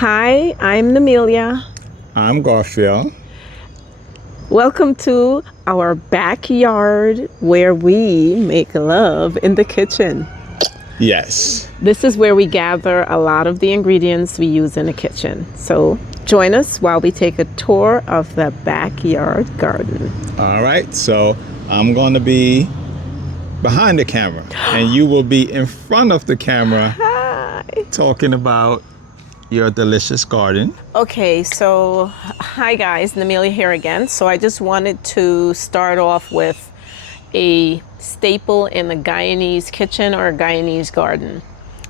Hi, I'm Namelia. I'm Garfield. Welcome to our backyard where we make love in the kitchen. Yes. This is where we gather a lot of the ingredients we use in the kitchen. So join us while we take a tour of the backyard garden. All right. So I'm going to be behind the camera and you will be in front of the camera. Hi. Talking about your delicious garden. Okay, so hi guys, Namelia here again. So I just wanted to start off with a staple in the Guyanese kitchen or Guyanese garden.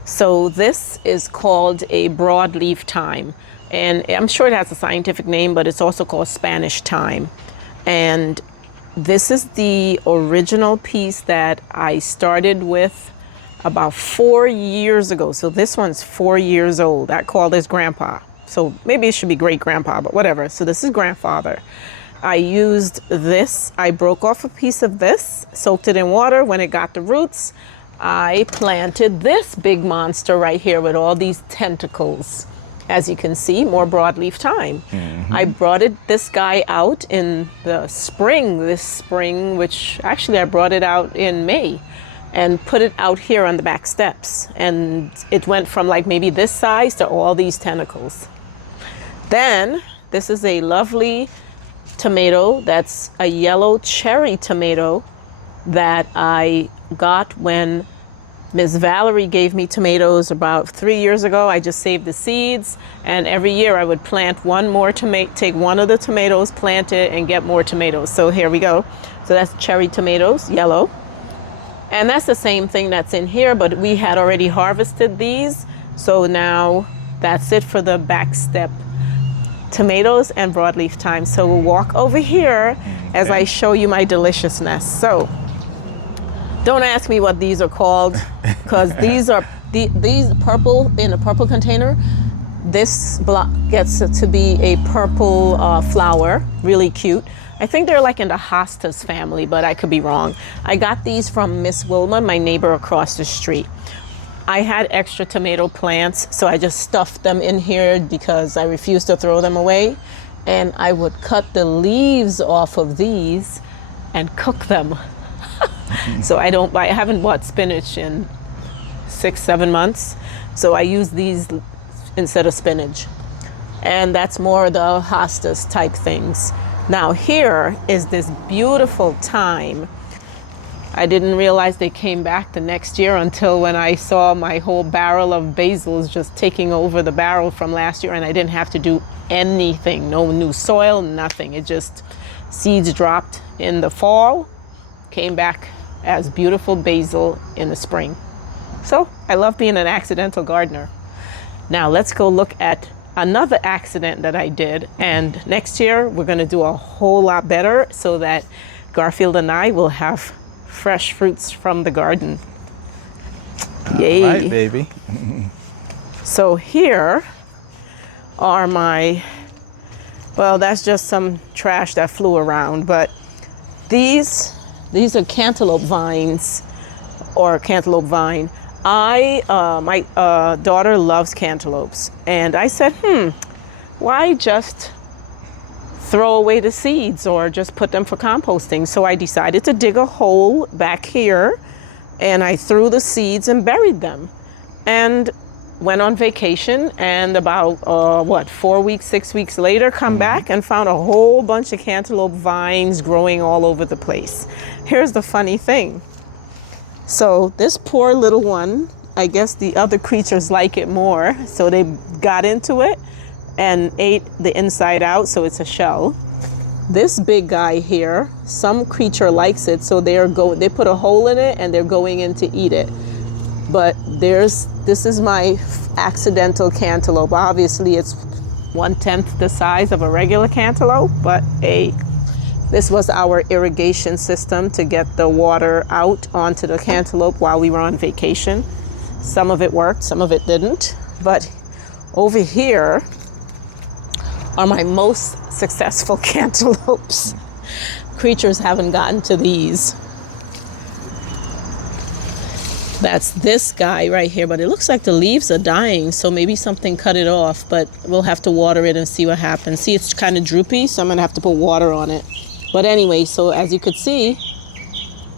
So this is called a broadleaf thyme, and I'm sure it has a scientific name, but it's also called Spanish thyme. And this is the original piece that I started with about 4 years ago. So this one's 4 years old. I call this grandpa. So maybe it should be great grandpa, but whatever. So this is grandfather. I used this. I broke off a piece of this, soaked it in water. When it got the roots, I planted this big monster right here with all these tentacles. As you can see, more broadleaf thyme. I brought this guy out in the spring, this spring, which actually I brought it out in May, and put it out here on the back steps. And it went from like maybe this size to all these tentacles. Then this is a lovely tomato that's a yellow cherry tomato that I got when Miss Valerie gave me tomatoes about 3 years ago. I just saved the seeds, and every year I would plant one more tomato, take one of the tomatoes, plant it, and get more tomatoes. So here we go. So that's cherry tomatoes, yellow. And that's the same thing that's in here, but we had already harvested these. So now that's it for the back step. Tomatoes and broadleaf thyme. So we'll walk over here as I show you my deliciousness. So don't ask me what these are called, because these are these purple in a purple container. This block gets to be a purple flower, really cute. I think they're like in the hostas family, but I could be wrong. I got these from Miss Wilma, my neighbor across the street. I had extra tomato plants, so I just stuffed them in here because I refused to throw them away. And I would cut the leaves off of these and cook them. So I haven't bought spinach in 6-7 months. So I use these instead of spinach. And that's more the hostas type things. Now here is this beautiful thyme. I didn't realize they came back the next year until when I saw my whole barrel of basils just taking over the barrel from last year, and I didn't have to do anything, no new soil, nothing. It just, seeds dropped in the fall, came back as beautiful basil in the spring. So I love being an accidental gardener. Now let's go look at another accident that I did, and next year we're going to do a whole lot better so that Garfield and I will have fresh fruits from the garden. Yay. All right, baby. So here are well, that's just some trash that flew around, but these are cantaloupe vines, or cantaloupe vine. My daughter loves cantaloupes, and I said, why just throw away the seeds or just put them for composting? So I decided to dig a hole back here, and I threw the seeds and buried them, and went on vacation. And about 4 weeks, 6 weeks later, come back and found a whole bunch of cantaloupe vines growing all over the place. Here's the funny thing. So this poor little one, I guess the other creatures like it more, so they got into it and ate the inside out, so it's a shell. This big guy here, some creature likes it, so they put a hole in it and they're going in to eat it. But this is my accidental cantaloupe. Obviously it's 1/10 the size of a regular cantaloupe, but this was our irrigation system to get the water out onto the cantaloupe while we were on vacation. Some of it worked, some of it didn't. But over here are my most successful cantaloupes. Creatures haven't gotten to these. That's this guy right here, but it looks like the leaves are dying, so maybe something cut it off, but we'll have to water it and see what happens. See, it's kind of droopy, so I'm gonna have to put water on it. But anyway, so as you could see,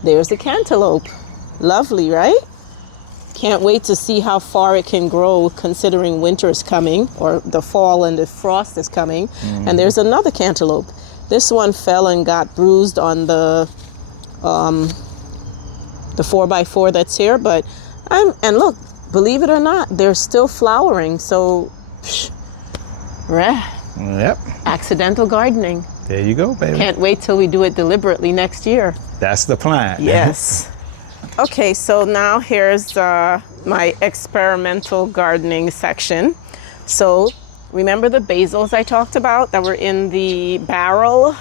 there's the cantaloupe. Lovely, right? Can't wait to see how far it can grow considering winter is coming, or the fall and the frost is coming. And there's another cantaloupe. This one fell and got bruised on the 4x4 that's here, but and look, believe it or not, they're still flowering. So, Yep. accidental gardening. There you go, baby. Can't wait till we do it deliberately next year. That's the plan. Yes. Okay, so now here's my experimental gardening section. So remember the basils I talked about that were in the barrel?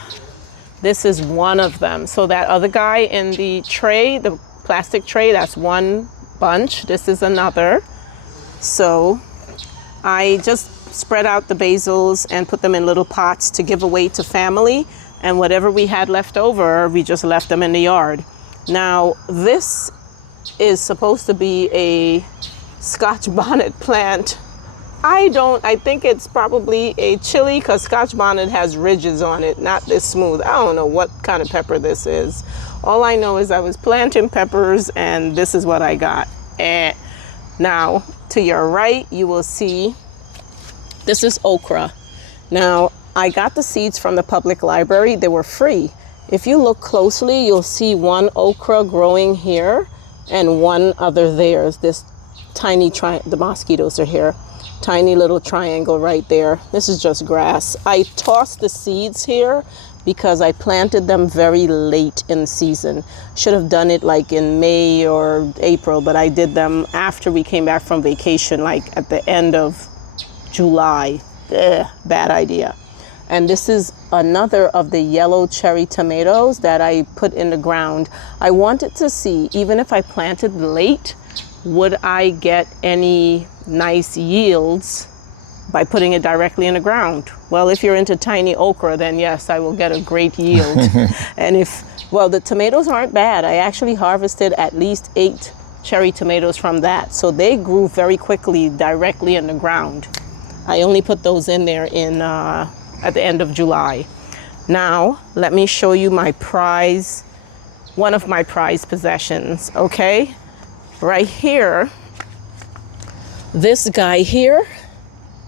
This is one of them. So that other guy in the tray, the plastic tray, that's one bunch. This is another. So I just spread out the basils and put them in little pots to give away to family. And whatever we had left over, we just left them in the yard. Now, this is supposed to be a Scotch bonnet plant. I think it's probably a chili because Scotch bonnet has ridges on it, not this smooth. I don't know what kind of pepper this is. All I know is I was planting peppers and this is what I got. Now, to your right, you will see this is okra. Now, I got the seeds from the public library. They were free. If you look closely, you'll see one okra growing here and one other there. This tiny the mosquitoes are here. Tiny little triangle right there. This is just grass. I tossed the seeds here because I planted them very late in season. Should have done it like in May or April, but I did them after we came back from vacation, like at the end of July. Bad idea. And this is another of the yellow cherry tomatoes that I put in the ground. I wanted to see, even if I planted late, would I get any nice yields by putting it directly in the ground? Well, if you're into tiny okra, then yes, I will get a great yield. And the tomatoes aren't bad. I actually harvested at least 8 cherry tomatoes from that. So they grew very quickly directly in the ground. I only put those in there at the end of July. Now, let me show you one of my prized possessions, okay? Right here, this guy here,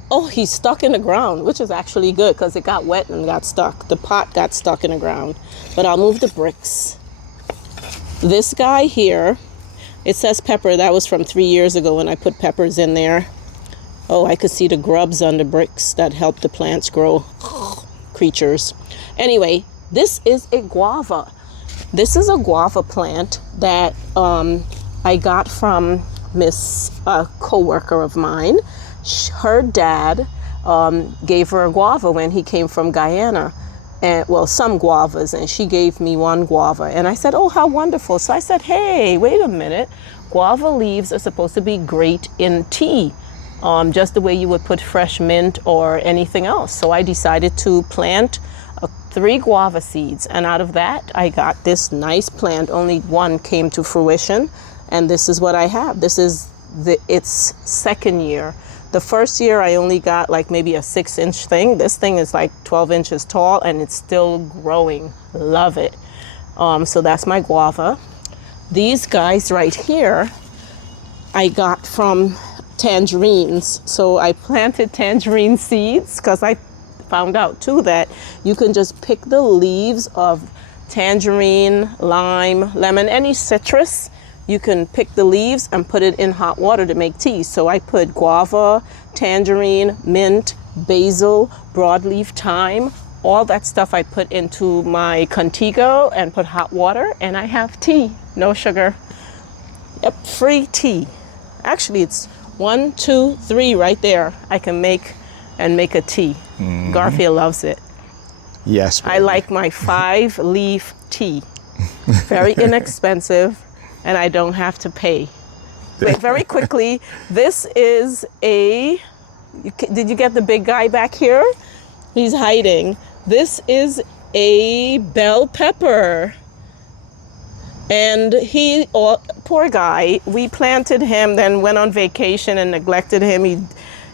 oh, he's stuck in the ground, which is actually good because it got wet and got stuck. The pot got stuck in the ground, but I'll move the bricks. This guy here, it says pepper. That was from 3 years ago when I put peppers in there. Oh, I could see the grubs on the bricks that help the plants grow. Creatures. Anyway, this is a guava. This is a guava plant that I got from a co-worker of mine. Her dad gave her a guava when he came from Guyana. And some guavas, and she gave me one guava. And I said, oh, how wonderful. So I said, hey, wait a minute. Guava leaves are supposed to be great in tea. Just the way you would put fresh mint or anything else. So I decided to plant 3 guava seeds, and out of that I got this nice plant. Only one came to fruition, and this is what I have. This is its second year. The first year I only got like maybe a 6-inch thing. This thing is like 12 inches tall and it's still growing. Love it. So that's my guava. These guys right here I got from tangerines. So I planted tangerine seeds because I found out too that you can just pick the leaves of tangerine, lime, lemon, any citrus. You can pick the leaves and put it in hot water to make tea. So I put guava, tangerine, mint, basil, broadleaf thyme, all that stuff I put into my Contigo and put hot water, and I have tea, no sugar. Yep, free tea. Actually, it's 1, 2, 3 right there. I can make a tea. Mm-hmm. Garfield loves it. Yes. Baby. I like my 5-leaf tea. Very inexpensive, and I don't have to pay. Wait, very quickly, this is did you get the big guy back here? He's hiding. This is a bell pepper. And he, oh, poor guy, we planted him, then went on vacation and neglected him. He,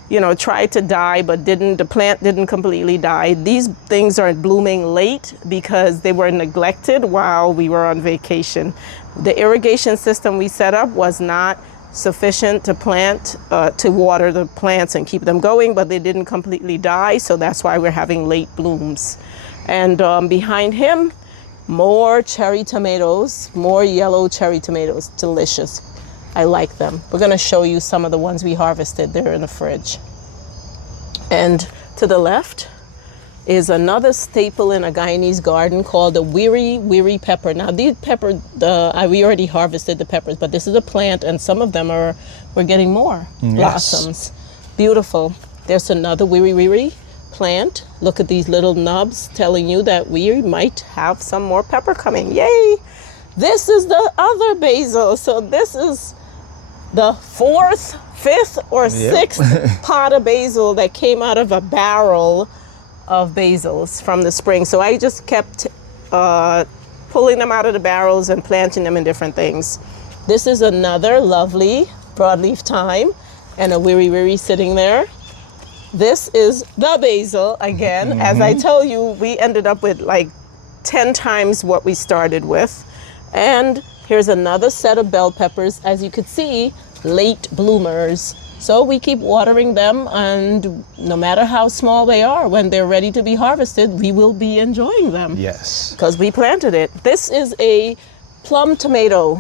you know, tried to die, but the plant didn't completely die. These things are blooming late because they were neglected while we were on vacation. The irrigation system we set up was not sufficient to to water the plants and keep them going, but they didn't completely die, so that's why we're having late blooms. And behind him, more cherry tomatoes, more yellow cherry tomatoes, delicious. I like them. We're gonna show you some of the ones we harvested. They're in the fridge. And to the left is another staple in a Guyanese garden called the wiri pepper. Now these we already harvested the peppers, but this is a plant and some of them we're getting more blossoms. Beautiful. There's another wiri plant. Look at these little nubs telling you that we might have some more pepper coming. Yay! This is the other basil. So this is the fourth, fifth, or sixth pot of basil that came out of a barrel of basils from the spring. So I just kept pulling them out of the barrels and planting them in different things. This is another lovely broadleaf thyme and a wiri sitting there. This is the basil again. As I tell you, we ended up with like 10 times what we started with. And here's another set of bell peppers. As you could see, late bloomers. So we keep watering them, and no matter how small they are, when they're ready to be harvested, we will be enjoying them. Yes. Because we planted it. This is a plum tomato.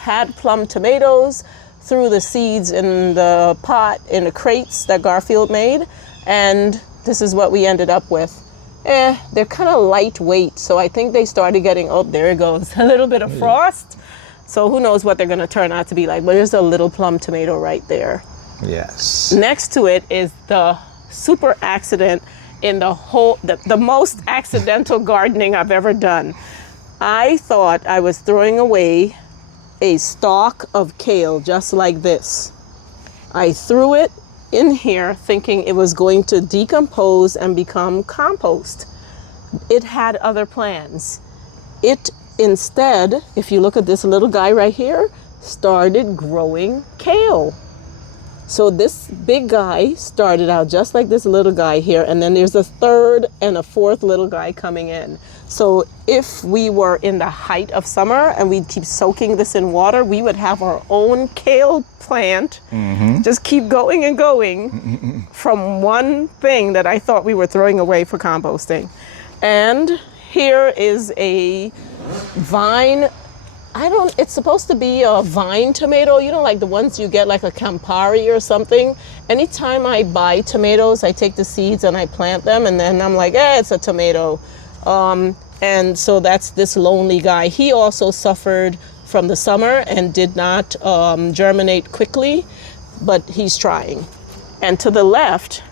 Had plum tomatoes, threw the seeds in the pot, in the crates that Garfield made, and this is what we ended up with. They're kind of lightweight, so I think they started getting, oh, there it goes, a little bit of frost. So who knows what they're gonna turn out to be like, but there's a little plum tomato right there. Yes. Next to it is the super accident in the most accidental gardening I've ever done. I thought I was throwing away a stalk of kale just like this. I threw it in here thinking it was going to decompose and become compost. It had other plans. It instead, if you look at this little guy right here, started growing kale. So this big guy started out just like this little guy here, and then there's a third and a fourth little guy coming in. So if we were in the height of summer and we'd keep soaking this in water, we would have our own kale plant, just keep going and going from one thing that I thought we were throwing away for composting. And here is a vine. It's supposed to be a vine tomato, you know, like the ones you get like a Campari or something. Anytime I buy tomatoes, I take the seeds and I plant them, and then I'm like, it's a tomato. And so that's this lonely guy. He also suffered from the summer and did not germinate quickly, but he's trying. And to the left,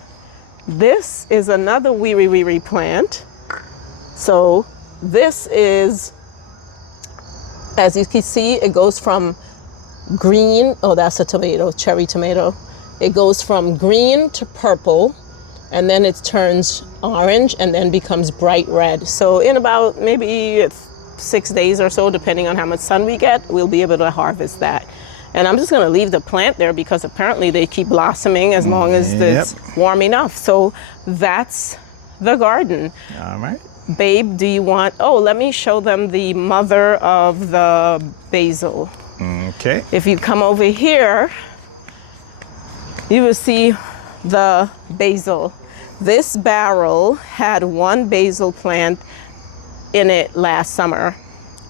this is another wiri plant. So this is, as you can see, it goes from green, oh, that's a tomato, cherry tomato. It goes from green to purple, and then it turns orange and then becomes bright red. So in about maybe 6 days or so, depending on how much sun we get, we'll be able to harvest that. And I'm just gonna leave the plant there because apparently they keep blossoming as long as it's warm enough. So that's the garden. All right. Babe, do you want, let me show them the mother of the basil. Okay. If you come over here, you will see the basil. This barrel had one basil plant in it last summer.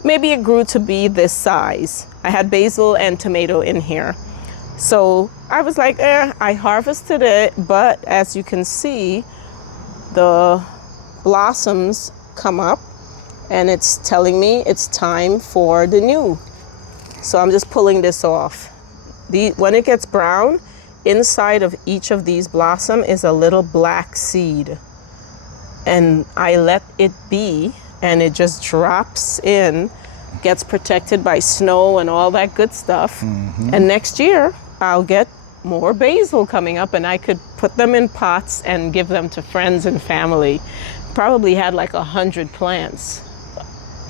Maybe it grew to be this size. I had basil and tomato in here. So I was like, I harvested it, but as you can see, the blossoms come up and it's telling me it's time for the new. So I'm just pulling this off. When it gets brown, inside of each of these blossom is a little black seed. And I let it be, and it just drops in, gets protected by snow and all that good stuff. And next year, I'll get more basil coming up, and I could put them in pots and give them to friends and family. Probably had like 100 plants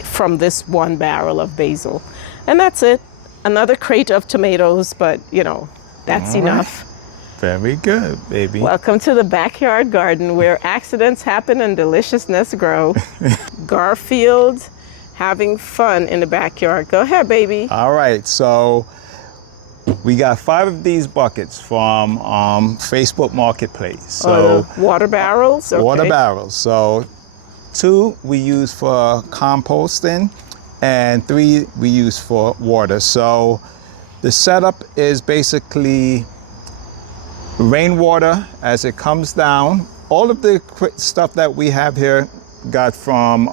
from this one barrel of basil. And that's it. Another crate of tomatoes, but you know, that's All right. enough. Very good, baby. Welcome to the backyard garden where accidents happen and deliciousness grow. Garfield having fun in the backyard. Go ahead, baby. All right, so we got 5 of these buckets from Facebook Marketplace. So Water barrels? Okay. water barrels. So 2 we use for composting and 3 we use for water. So the setup is basically rainwater as it comes down. All of the stuff that we have here got from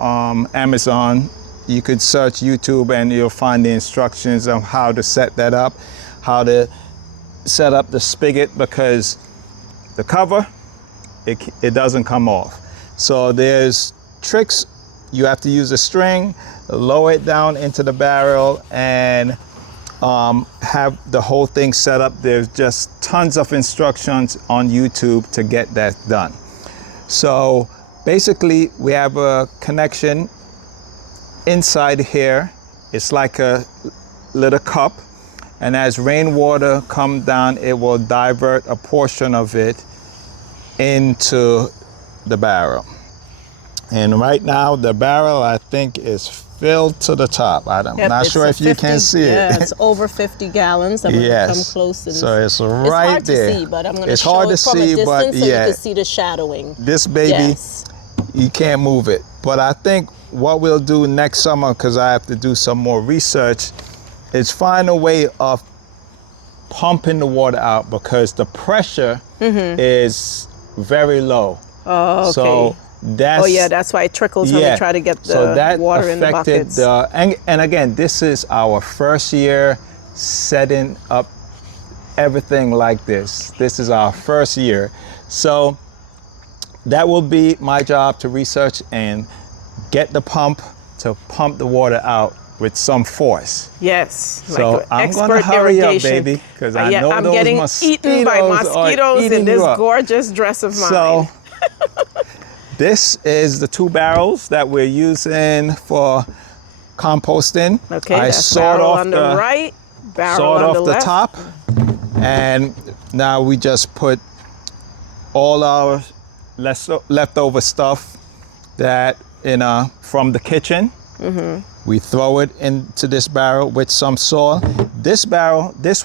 Amazon. You could search YouTube and you'll find the instructions on how to set that up, how to set up the spigot, because the cover, it doesn't come off. So there's tricks. You have to use a string, lower it down into the barrel, and have the whole thing set up. There's just tons of instructions on YouTube to get that done. So basically we have a connection inside here. It's like a little cup, and as rainwater comes down, it will divert a portion of it into the barrel. And right now the barrel, I think, is filled to the top. I'm not sure if you can see it. Yeah, it's over 50 gallons. I'm going to come close. And so it's right it's hard there. to see, but I'm going to it's show hard it to from see, a but distance so yeah, you can see the shadowing. this baby, Yes. you can't move it. But I think what we'll do next summer, because I have to do some more research, is find a way of pumping the water out, because the pressure is very low. Oh, okay. So that's, that's why it trickles when we try to get the water in the buckets. And again, this is our first year setting up everything like this. This is our first year. So that will be my job, to research and get the pump to pump the water out with some force. Yes. So like I'm gonna hurry up, baby, because I know I'm those getting mosquitoes eaten by are mosquitoes eating in this you up. gorgeous dress of mine. So this is the 2 barrels that we're using for composting. Okay, I that's sawed barrel off on the right, barrel sawed on off the the left. top, and now we just put all our leftover stuff that from the kitchen. We throw it into this barrel with some soil. This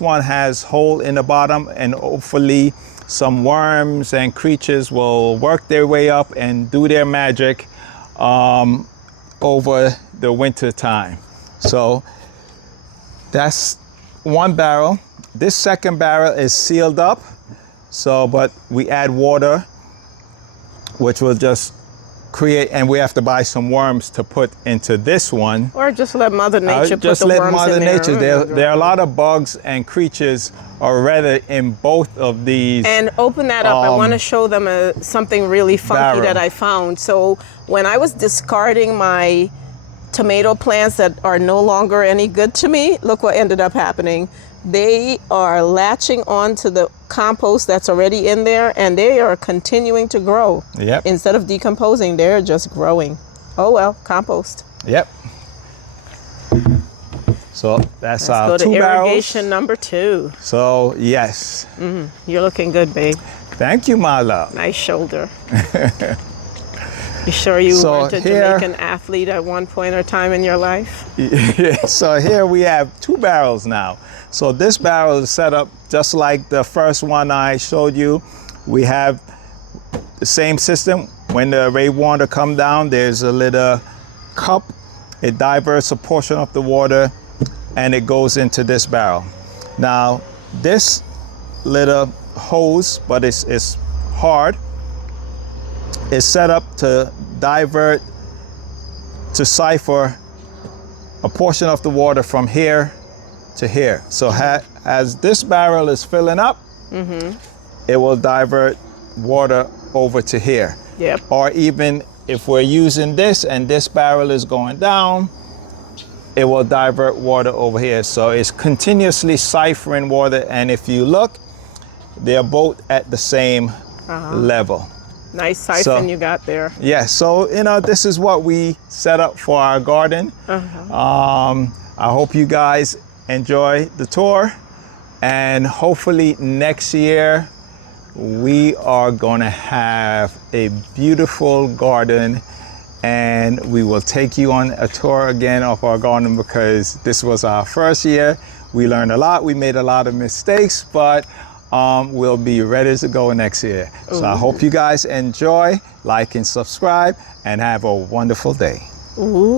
one has hole in the bottom, and hopefully some worms and creatures will work their way up and do their magic over the winter time. So that's 1 barrel. This second barrel is sealed up. So, but we add water, which will just create, and we have to buy some worms to put into this one. Or just let Mother Nature put just the let worms Mother in there. Nature. There are a lot of bugs and creatures already in both of these. And open that up. I want to show them something really funky barrel. that I found. So when I was discarding my tomato plants that are no longer any good to me, look what ended up happening. They are latching onto the compost that's already in there, and they are continuing to grow. Yep. Instead of decomposing, they're just growing. Oh well, compost. Yep. So that's Let's our go to 2 barrels. irrigation number 2. So yes. You're looking good, babe. Thank you, my love. Nice shoulder. You sure you So weren't a here- Jamaican athlete at one point or time in your life? So here we have 2 barrels now. So this barrel is set up just like the first one I showed you. We have the same system. When the rainwater come down, there's a little cup. It diverts a portion of the water and it goes into this barrel. Now, this little hose, but it's hard, is set up to divert, to siphon a portion of the water from here to here. So as this barrel is filling up, it will divert water over to here. Yep. Or even if we're using this and this barrel is going down, it will divert water over here. So it's continuously siphoning water, and if you look, they're both at the same level. Nice siphon So- you got there. Yeah, so this is what we set up for our garden. I hope you guys enjoy the tour, and hopefully next year we are going to have a beautiful garden, and we will take you on a tour again of our garden, because this was our first year. We learned a lot, we made a lot of mistakes, but we'll be ready to go next year. So I hope you guys enjoy, like and subscribe, and have a wonderful day. Ooh.